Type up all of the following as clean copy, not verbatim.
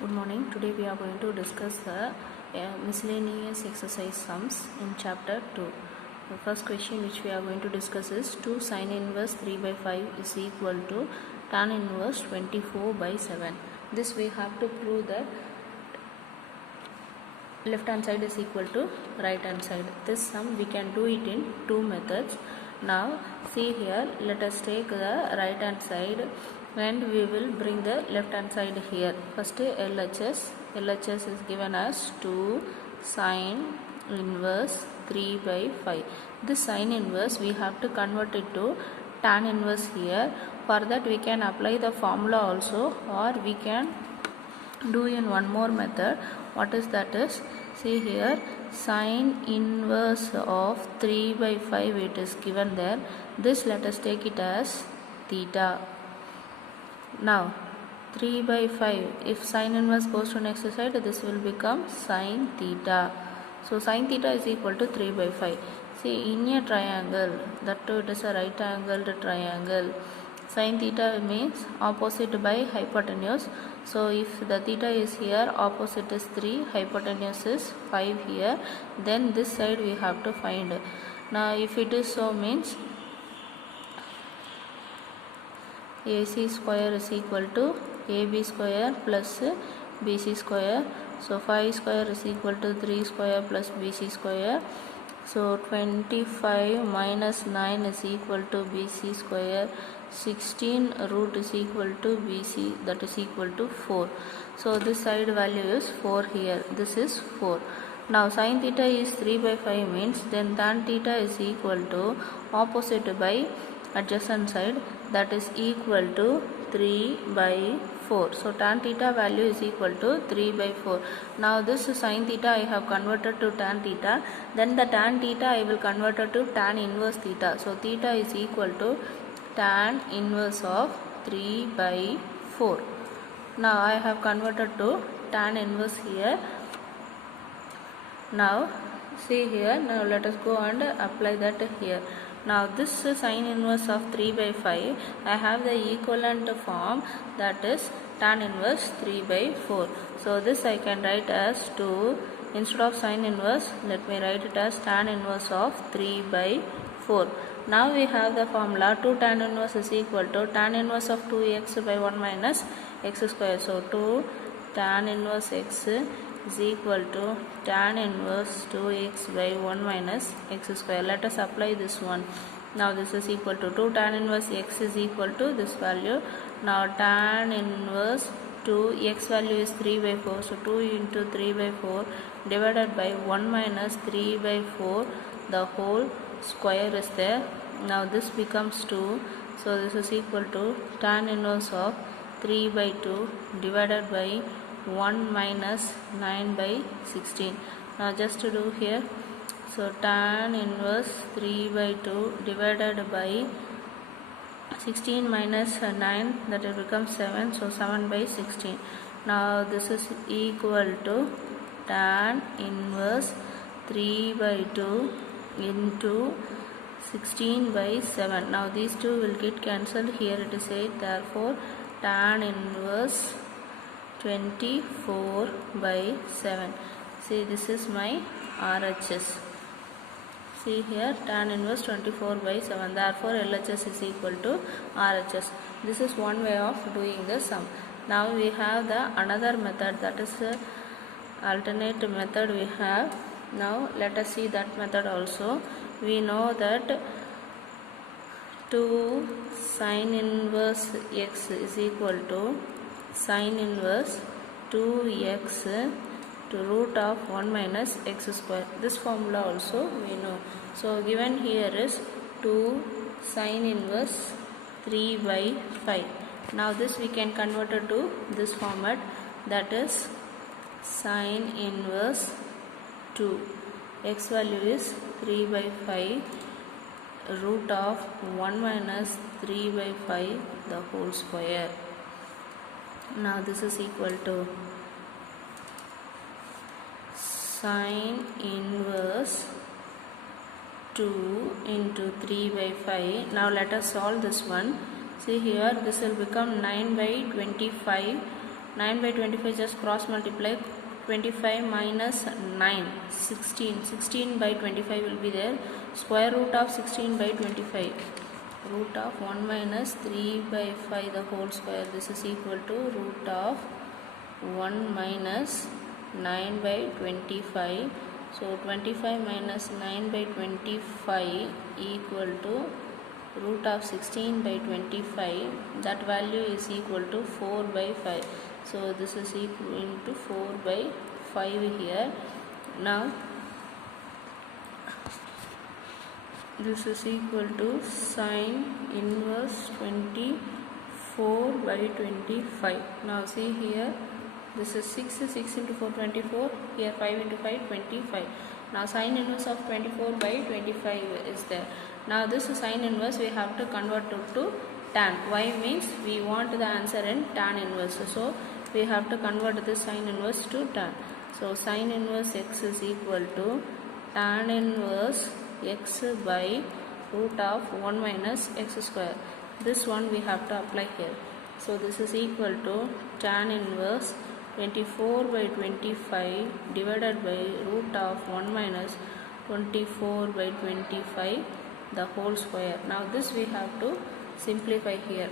Good morning. Today we are going to discuss the miscellaneous exercise sums in chapter 2. The first question which we are going to discuss is 2 sin inverse 3 by 5 is equal to tan inverse 24 by 7. This we have to prove that left hand side is equal to right hand side. This sum we can do it in two methods. Now see here, let us take the right hand side and we will bring the left hand side here. First LHS is given as 2 sin inverse 3 by 5. This sin inverse we have to convert it to tan inverse here. For that we can apply the formula also, or we can do in one more method. What is that is, see here, sine inverse of 3 by 5 it is given there. This let us take it as theta. Now 3 by 5, if sine inverse goes to next side, this will become sine theta. So sine theta is equal to 3 by 5. See, in a triangle, that too it is a right angled triangle, sin theta means opposite by hypotenuse. So if the theta is here, opposite is 3, hypotenuse is 5 here, then this side we have to find. Now if it is so, means AC square is equal to AB square plus BC square. So 5 square is equal to 3 square plus BC square. So 25 minus 9 is equal to BC square. 16 root is equal to BC, that is equal to 4. So this side value is 4 here. This is 4. Now sin theta is 3 by 5 means then tan theta is equal to opposite by adjacent side, that is equal to 3 by 4. So tan theta value is equal to 3 by 4. Now this sin theta I have converted to tan theta. Then the tan theta I will convert it to tan inverse theta. So theta is equal to tan inverse of 3 by 4. Now I have converted to tan inverse here. Now see here, now let us go and apply that here. Now this sin inverse of 3 by 5, I have the equivalent form, that is tan inverse 3 by 4. So this I can write as 2, instead of sin inverse, let me write it as tan inverse of 3 by 4. Now we have the formula 2 tan inverse is equal to tan inverse of 2x by 1 minus x square. So 2 tan inverse x is equal to tan inverse 2x by 1 minus x square. Let us apply this one. Now this is equal to 2 tan inverse x is equal to this value. Now tan inverse 2 x value is 3 by 4. So 2 into 3 by 4 divided by 1 minus 3 by 4, the whole square is there. Now this becomes 2. So this is equal to tan inverse of 3 by 2 divided by 1 minus 9 by 16. Now just to do here, so tan inverse 3 by 2 divided by 16 minus 9, that will become 7. So 7 by 16. Now this is equal to tan inverse 3 by 2 into 16 by 7. Now these two will get cancelled. Here it is 8. Therefore tan inverse 24 by 7. See, this is my RHS. See here, tan inverse 24 by 7. Therefore LHS is equal to RHS. This is one way of doing the sum. Now we have the another method, that is alternate method we have. Now let us see that method also. We know that 2 sin inverse x is equal to sin inverse 2x to root of 1 minus x square. This formula also we know. So given here is 2 sin inverse 3 by 5. Now this we can convert it to this format, that is sin inverse 2. X value is 3 by 5 root of 1 minus 3 by 5 the whole square. Now this is equal to sin inverse 2 into 3 by 5. Now let us solve this one. See here, this will become 9 by 25 9 by 25 just cross multiply. 25 minus 9, 16. 16 by 25 will be there. Square root of 16 by 25. Root of 1 minus 3 by 5 the whole square. This is equal to root of 1 minus 9 by 25. So 25 minus 9 by 25 equal to root of 16 by 25. That value is equal to 4 by 5. So this is equal to 4 by 5 here. Now this is equal to sine inverse 24 by 25. Now see here, this is 6 into 4 24, here 5 into 5 25. Now sine inverse of 24 by 25 is there. Now this sine inverse we have to convert to tan. Why means we want the answer in tan inverse. So we have to convert this sine inverse to tan. So sine inverse x is equal to tan inverse x by root of 1 minus x square. This one we have to apply here. So this is equal to tan inverse 24 by 25 divided by root of 1 minus 24 by 25 the whole square. Now this we have to simplify here.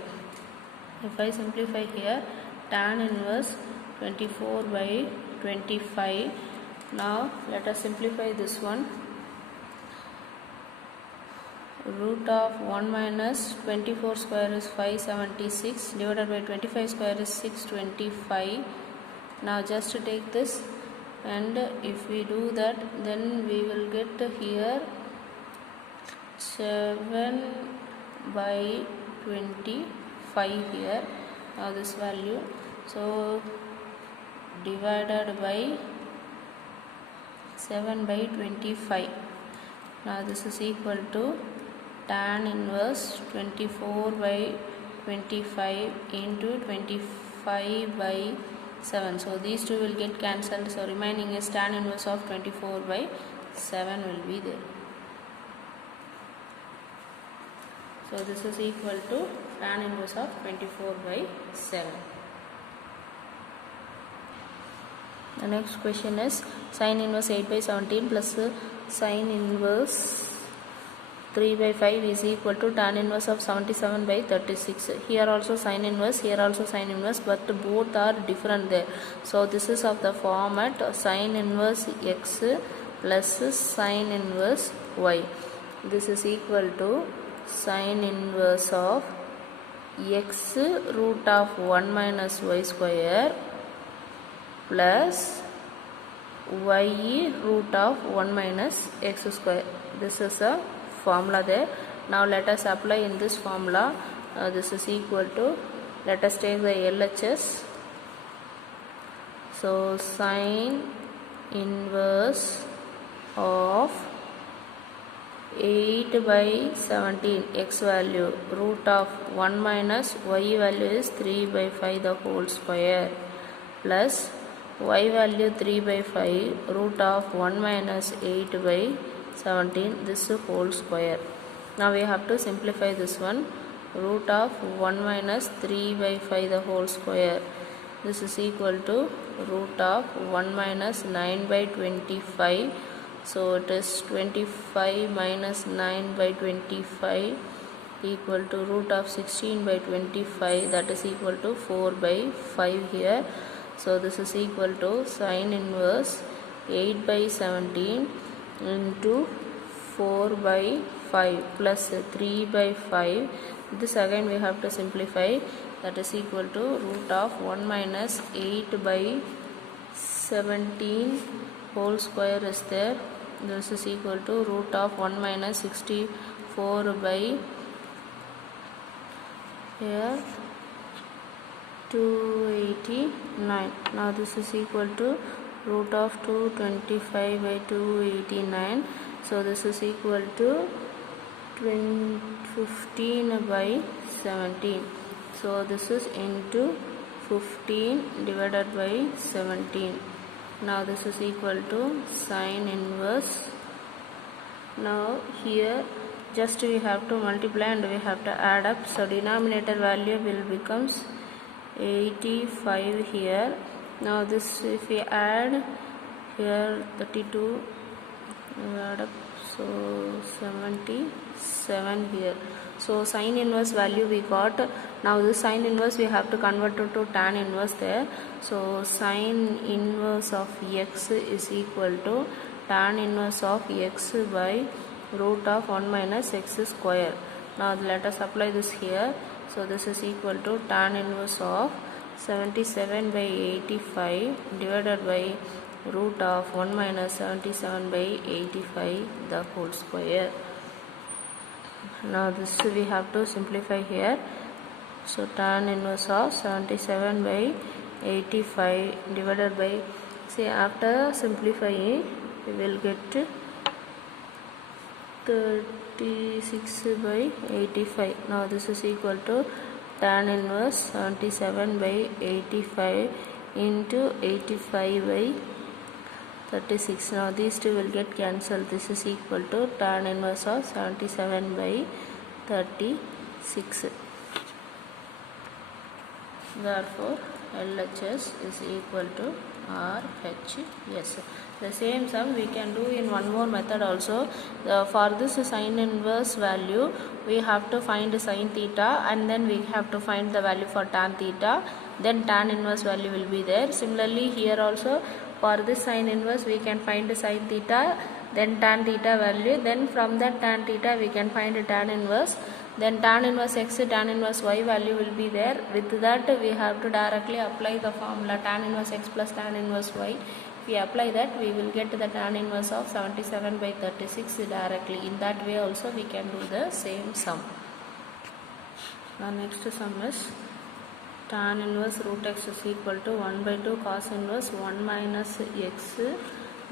If I simplify here, tan inverse 24 by 25. Now let us simplify this one. Root of 1 minus 24 square is 576 divided by 25 square is 625. Now just to take this, and if we do that, then we will get here 7 by 25 here. Now this value, so divided by 7 by 25. Now this is equal to tan inverse 24 by 25 into 25 by 7. So these two will get cancelled. So remaining is tan inverse of 24 by 7 will be there. So this is equal to tan inverse of 24 by 7. The next question is sin inverse 8 by 17 plus sin inverse 3 by 5 is equal to tan inverse of 77 by 36. Here also sin inverse, here also sin inverse, but both are different there. So this is of the format sin inverse x plus sin inverse y. This is equal to sin inverse of x root of 1 minus y square plus y root of 1 minus x square. This is a formula there. Now let us apply in this formula. This is equal to, let us take the LHS. So sin inverse of 8 by 17 x value root of 1 minus y value is 3 by 5 the whole square plus y value 3 by 5 root of 1 minus 8 by 17 this whole square. Now we have to simplify this one. Root of 1 minus 3 by 5 the whole square. This is equal to root of 1 minus 9 by 25. So it is 25 minus 9 by 25 equal to root of 16 by 25, that is equal to 4 by 5 here. So this is equal to sin inverse 8 by 17 into 4 by 5 plus 3 by 5. This again we have to simplify, that is equal to root of 1 minus 8 by 17 whole square is there. This is equal to root of 1 minus 64 by here 289. Now this is equal to root of 225 by 289. So this is equal to 15 by 17. So this is into 15 divided by 17. Now this is equal to sin inverse. Now here just we have to multiply and we have to add up. So denominator value will becomes 85 here. Now this, if we add here 32, we add up, so 77 here. So sine inverse value we got. Now this sine inverse we have to convert it to tan inverse there. So sine inverse of x is equal to tan inverse of x by root of 1 minus x square. Now let us apply this here. So this is equal to tan inverse of 77 by 85 divided by root of 1 minus 77 by 85 the whole square. Now this we have to simplify here. So tan inverse of 77 by 85 divided by, see, after simplifying we will get 36 by 85. Now this is equal to tan inverse 77 by 85 into 85 by 36. Now these two will get cancelled. This is equal to tan inverse of 77 by 36. Therefore LHS is equal to RHS. The same sum we can do in one more method also. For this sine inverse value we have to find sine theta, and then we have to find the value for tan theta, then tan inverse value will be there. Similarly here also, for this sine inverse we can find sine theta, then tan theta value, then from that tan theta we can find tan inverse, then tan inverse x, tan inverse y value will be there. With that we have to directly apply the formula tan inverse x plus tan inverse y. If we apply that, we will get the tan inverse of 77 by 36 directly. In that way also we can do the same sum. The next sum is tan inverse root x is equal to 1 by 2 cos inverse 1 minus x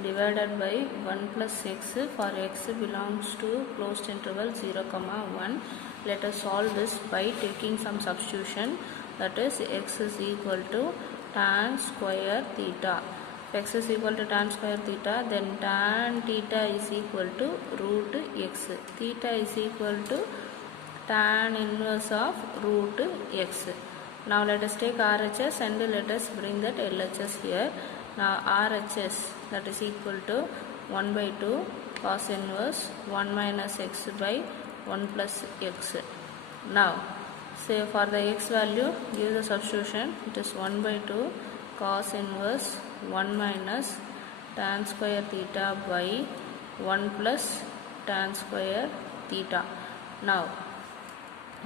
divided by 1 plus x for x belongs to closed interval 0, 1. Let us solve this by taking some substitution. That is, x is equal to tan square theta. If x is equal to tan square theta, then tan theta is equal to root x. Theta is equal to tan inverse of root x. Now let us take RHS and let us bring that LHS here. Now RHS, that is equal to 1 by 2 cos inverse 1 minus x by 1 plus x. Now say for the x value, give the substitution. It is 1 by 2 cos inverse 1 minus tan square theta by 1 plus tan square theta. Now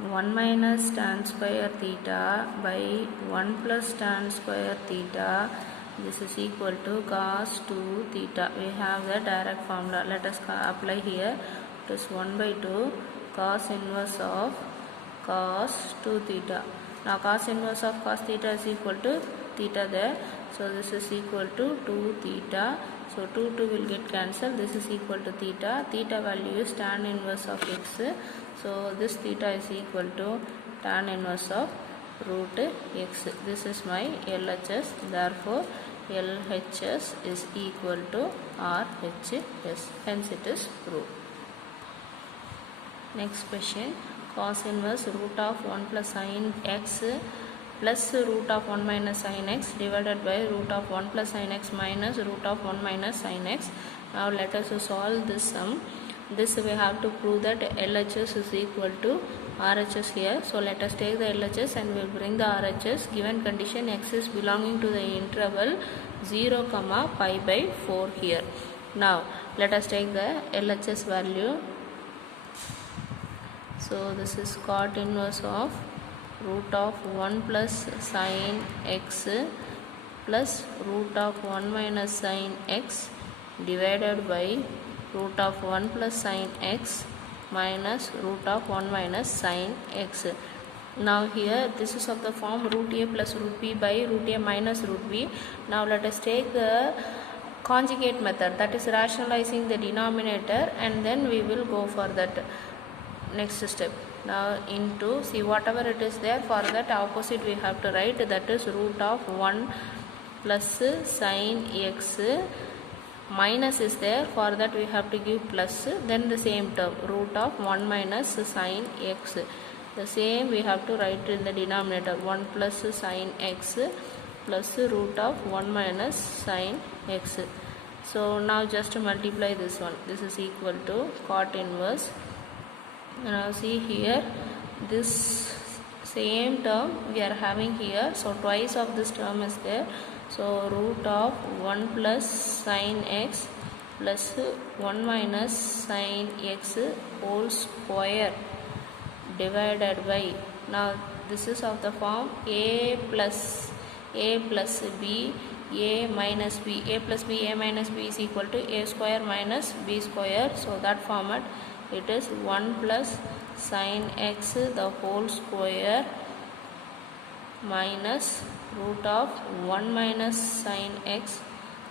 1 minus tan square theta by 1 plus tan square theta, this is equal to cos 2 theta. We have the direct formula. Let us apply here. It is 1 by 2 cos inverse of cos 2 theta. Now cos inverse of cos theta is equal to theta there. So this is equal to 2 theta. So 2 will get cancelled. This is equal to theta. Theta value is tan inverse of x. So this theta is equal to tan inverse of root x. This is my LHS. Therefore LHS is equal to RHS. Hence it is proved. Next question. Cos inverse root of 1 plus sin x plus root of 1 minus sin x divided by root of 1 plus sin x minus root of 1 minus sin x. Now let us solve this sum. This we have to prove that LHS is equal to RHS here. So let us take the LHS and we will bring the RHS. Given condition x is belonging to the interval 0, pi by 4 here. Now let us take the LHS value. So this is cot inverse of root of 1 plus sin x plus root of 1 minus sin x divided by root of 1 plus sin x minus root of 1 minus sin x. Now here this is of the form root a plus root b by root a minus root b. Now let us take the conjugate method, that is rationalizing the denominator, and then we will go for that next step. Now into, see, whatever it is there, for that opposite we have to write, that is root of 1 plus sin x, minus is there, for that we have to give plus, then the same term root of 1 minus sin x. the same we have to write in the denominator 1 plus sin x plus root of 1 minus sin x. So now just multiply this one. This is equal to cot inverse. Now see here, this same term we are having here, so twice of this term is there. So root of 1 plus sin x plus 1 minus sin x whole square divided by, now this is of the form a plus b, a minus b, a plus b, a minus b is equal to a square minus b square. So that format it is 1 plus sin x the whole square minus root of 1 minus sin x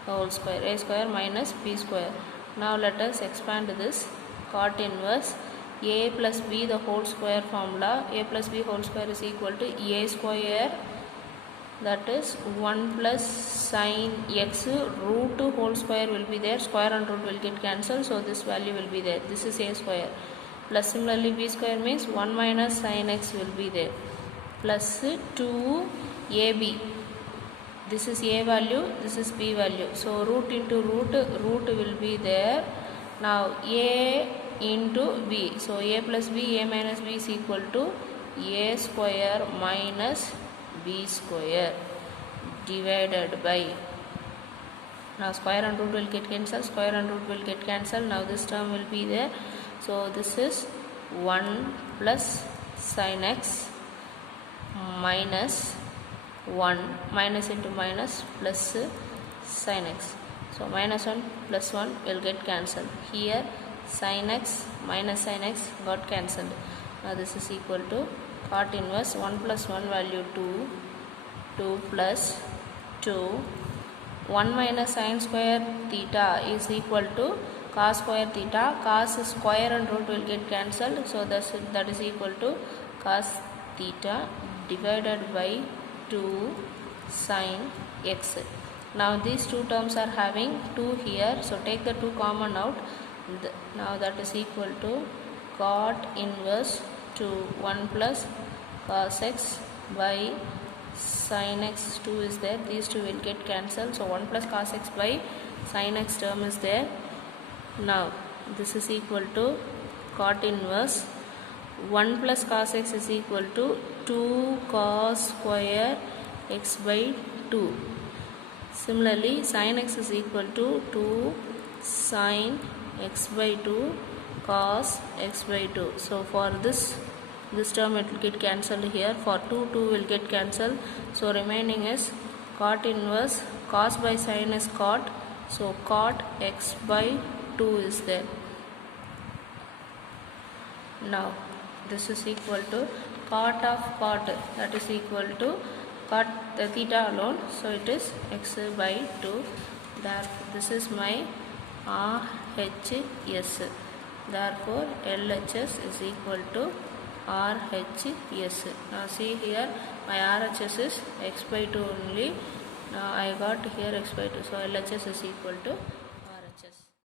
the whole square, a square minus b square. Now let us expand this. Cot inverse a plus b the whole square formula, a plus b whole square is equal to a square, that is 1 plus sin x root whole square will be there, square and root will get cancelled, so this value will be there. This is a square. Plus similarly b square means 1 minus sin x will be there, plus 2ab. This is a value, this is b value. So root into root, root will be there. Now a into b. So a plus b, a minus b is equal to a square minus b square divided by, now square and root will get cancelled, square and root will get cancelled. Now this term will be there. So this is 1 plus sin x minus 1, minus into minus plus sin x. So minus 1 plus 1 will get cancelled. Here sin x minus sin x got cancelled. Now this is equal to cot inverse 1 plus 1 value 2, 2 plus 2, 1 minus sin square theta is equal to cos square theta. Cos square and root will get cancelled, so that is equal to cos theta divided by 2 sin x. Now these two terms are having 2 here, so take the 2 common out. Now that is equal to cot inverse 2, 1 plus cos x by sin x, 2 is there, these two will get cancelled, so 1 plus cos x by sin x term is there. Now this is equal to cot inverse 1 plus cos x is equal to 2 cos square x by 2. Similarly sin x is equal to 2 sin x by 2 cos x by 2. So for this term it will get cancelled here, for 2 will get cancelled, so remaining is cot inverse cos by sin is cot, so cot x by 2 is there. Now this is equal to cot of cot, that is equal to cot the theta alone, so it is x by 2. Therefore this is my RHS. Therefore LHS is equal to RHS. Now see here, my RHS is x by 2 only. Now I got here x by 2, so LHS is equal to